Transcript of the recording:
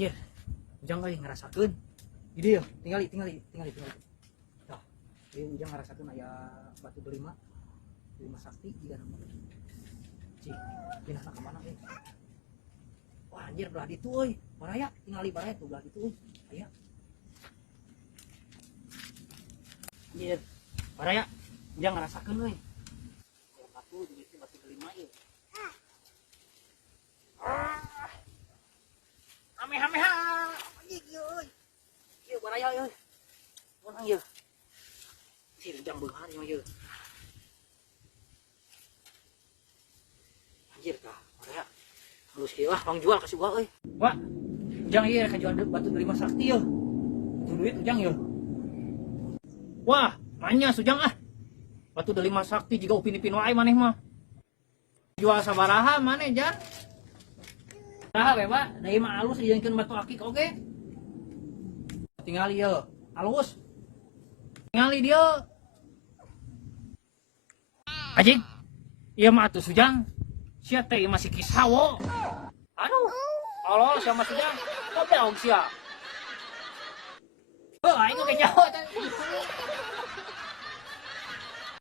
Iya, ujang euy ngarasakeun. Di dieu, tingali. Tah, ieu ujang ngarasakeun aya batu delima sakti jiga nama. Cik, pinahna ka mana euy? Wah, anjir belah ditu euy. Baraya, tingali baraya tuh belah ditu euy. Aya. Anjir, baraya, ujang ngarasakeun euy. Batu di ditu batu delima ieu. Ame-ame-ha. Anjing ieu euy. Ieu baraya euy. Munang ieu. Si ujang beunghar ieu. Anjir kah, baraya. Halus kieu ah, tong jual kasih gua euy. Wah, ujang ieu rek jual batu delima sakti yeuh. Itu duit ujang yeuh. Wah, manya ujang ah. Batu delima sakti jiga upin-ipin wae maneh mah. Jual sabaraha maneh jan? Nah, beba, dari mah halus dijadikan batu akik oke. Tinggal dia halus. Tinggal dia. Anjing. Iya mah atuh Sujang. Sia teh masih kisawo. Aduh. Allah sama Sujang. Kok beog sia. Heuh aing ge nyaho teh.